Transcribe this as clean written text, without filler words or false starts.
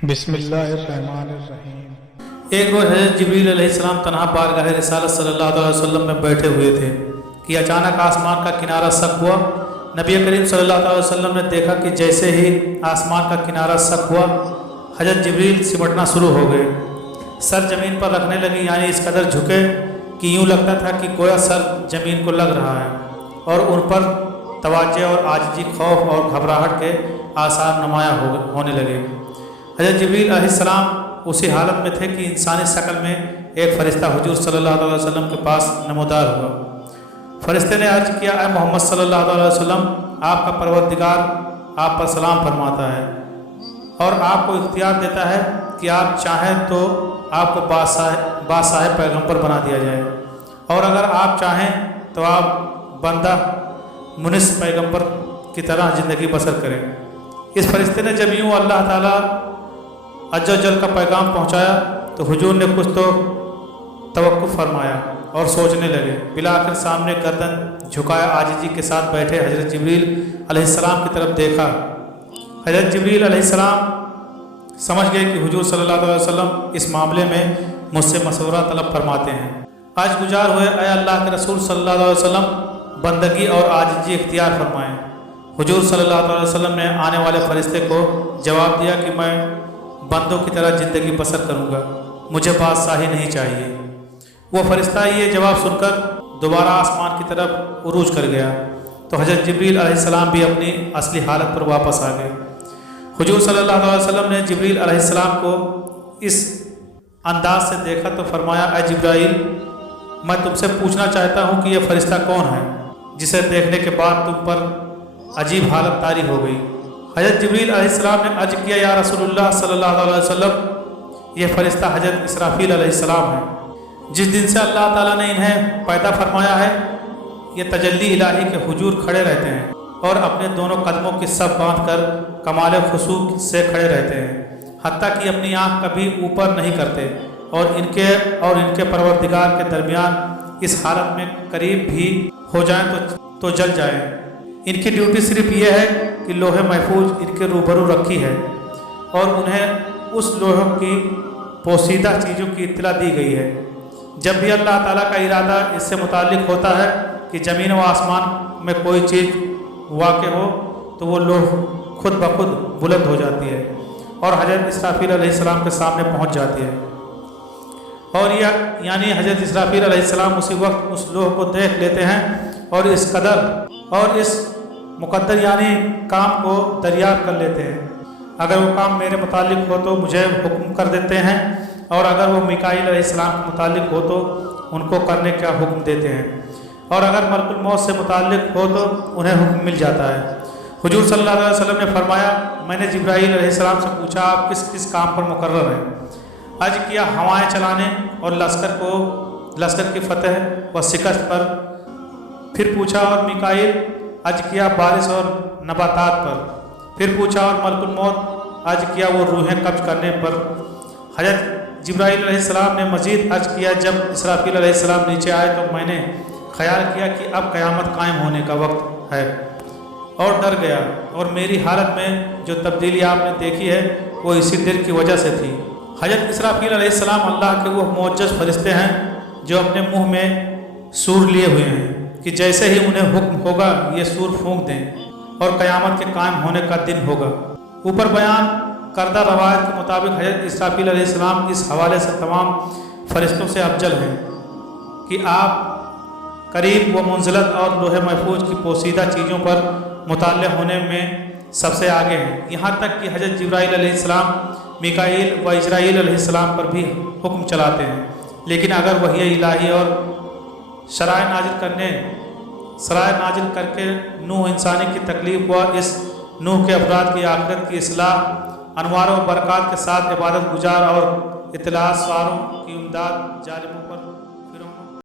बिस्मिल्लाहिर्रहमानिर्रहीम। एक रोज़ हज़रत जिब्रील अलैहिस्सलाम तन्हा बारगाह रिसालत सल्लल्लाहु अलैहि वसल्लम में बैठे हुए थे कि अचानक आसमान का किनारा सक हुआ। नबी करीम सल्लल्लाहु अलैहि वसल्लम ने देखा कि जैसे ही आसमान का किनारा सक हुआ, हज़रत जिब्रील सिमटना शुरू हो गए। सर ज़मीन पर रखने लगी, यानी इस कदर झुके कि यूँ लगता था कि गोया सर ज़मीन को लग रहा है, और उन पर तवज्जो और आजिज़ी, खौफ और घबराहट के आसार नुमायाँ होने लगे। हज़रत जिब्रील अलैहिस्सलाम उसी हालत में थे कि इंसानी शक्ल में एक फ़रिश्ता हुजूर सल्लल्लाहु अलैहि वसल्लम के पास नमोदार हुआ। फ़रिश्ते ने अर्ज़ किया, ऐ मोहम्मद सल्लल्लाहु अलैहि वसल्लम, आपका परवरदिगार आप पर सलाम फरमाता है और आपको इख्तियार देता है कि आप चाहें तो आपको बासाहिब पैगंबर बना दिया जाए, और अगर आप चाहें तो आप बंदा मुनिस पैगंबर की तरह ज़िंदगी बसर करें। इस फरिश्ते ने जब यूँ अल्लाह ताला अज़्ज़ व जल का पैगाम पहुँचाया तो हुजूर ने कुछ तो तवक्कुफ़ फरमाया और सोचने लगे। बिलाखिर सामने गर्दन झुकाया आजिज़ी के साथ बैठे हज़रत जिब्रील अलैहिस्सलाम की तरफ देखा। हज़रत जिब्रील अलैहिस्सलाम समझ गए कि हुजूर सल्लल्लाहु अलैहि वसल्लम इस मामले में मुझसे मशवरा तलब फरमाते हैं। आज गुजार हुए, ऐ अल्लाह के रसूल सल्लल्लाहु अलैहि वसल्लम, बंदगी और आजिज़ी इख्तियार फरमाएँ। हुजूर सल्लल्लाहु अलैहि वसल्लम ने आने वाले फ़रिश्ते को जवाब दिया कि मैं बंदों की तरह ज़िंदगी बसर करूँगा, मुझे बादशाही नहीं चाहिए। वो फ़रिश्ता ये जवाब सुनकर दोबारा आसमान की तरफ उरूज कर गया तो हज़रत जिब्रील अलैहिस्सलाम भी अपनी असली हालत पर वापस आ गए। हुजूर सल्लल्लाहु अलैहि वसल्लम ने जिब्रील अलैहिस्सलाम को इस अंदाज से देखा तो फरमाया, ऐ जिब्राइल, मैं तुमसे पूछना चाहता हूँ कि यह फ़रिश्ता कौन है जिसे देखने के बाद तुम पर अजीब हालत तारी हो गई। हज़रत जिब्रील अलैहिस्सलाम ने अर्ज़ किया, या रसूलुल्लाह सल्लल्लाहु अलैहि वसल्लम, यह फ़रिश्ता हज़रत इसराफील अलैहिस्सलाम है। जिस दिन से अल्लाह ताला ने इन्हें पैदा फरमाया है, ये तजल्ली इलाही के हुजूर खड़े रहते हैं और अपने दोनों कदमों की सब बांध कर कमाल खुशू से खड़े रहते हैं, हत्ता कि अपनी आँख कभी ऊपर नहीं करते और इनके परवरदिगार के दरमियान इस हालत में करीब भी हो जाएं तो जल जाएं। इनकी ड्यूटी सिर्फ ये है कि लोहे महफूज इनके रूबरू रखी है और उन्हें उस लोहे की पोशीदा चीज़ों की इत्तला दी गई है। जब भी अल्लाह ताला का इरादा इससे मुताल्लिक होता है कि ज़मीन व आसमान में कोई चीज़ वाक़ हो तो वो लोह खुद ब खुद बुलंद हो जाती है और हज़रत इसराफील अलैहिस्सलाम के सामने पहुंच जाती है, और यानी हज़रत इसराफील अलैहिस्सलाम उसी वक्त उस लोह को देख लेते हैं और इस मुकद्दर यानी काम को दरियाफ्त कर लेते हैं। अगर वो काम मेरे मुताल्लिक हो तो मुझे हुक्म कर देते हैं, और अगर वो मिकाईल अलैहिस्सलाम के मुताल्लिक हो तो उनको करने का हुक्म देते हैं, और अगर मलकुल मौत से मुताल्लिक हो तो उन्हें हुक्म मिल जाता है। हुजूर सल्लल्लाहु अलैहि वसल्लम ने फरमाया, मैंने जिब्राईल अलैहिस्सलाम से पूछा, आप किस किस काम पर मुकर्रर हैं? अर्ज़ किया, हवाएं चलाने और लश्कर की फतह व शिकस्त पर। फिर पूछा, और मिकाईल? अर्ज़ किया, बारिश और नबातात पर। फिर पूछा, और मलकुल मौत? अर्ज़ किया, वो रूहें कब्ज़ करने पर। हज़रत जिब्राईल अलैहिस्सलाम ने मज़ीद अर्ज़ किया, जब इसराफील अलैहिस्सलाम नीचे आए तो मैंने ख्याल किया कि अब क़यामत कायम होने का वक्त है और डर गया, और मेरी हालत में जो तब्दीली आपने देखी है वो इसी डर की वजह से थी। हज़रत इसराफील अलैहिस्सलाम अल्लाह के वो मुअज्जज़ फरिश्ते हैं जो अपने मुँह में सूर लिए हुए हैं कि जैसे ही उन्हें हुक्म होगा ये सूर फूंक दें और क़यामत के कायम होने का दिन होगा। ऊपर बयान करदा रवायत के मुताबिक हज़रत इसराफील अलैहिस्सलाम इस हवाले से तमाम फ़रिश्तों से अफजल हैं कि आप करीब व मुंज़लत और लोहे महफूज की पोशीदा चीज़ों पर मुताल्लिक़ होने में सबसे आगे हैं। यहाँ तक कि हज़रत जिब्राईल अलैहिस्सलाम मिकाईल व इजराईल अलैहिस्सलाम पर भी हुक्म चलाते हैं, लेकिन अगर वही इलाही और शराय नाजिल करके नूह इंसानी की तकलीफ़ व इस नूह के अफराद की आखिरत की इस्लाह, अनवार व बरक़ात के साथ इबादत गुजार और इत्तलाअत सारों की इमदाद जालिमों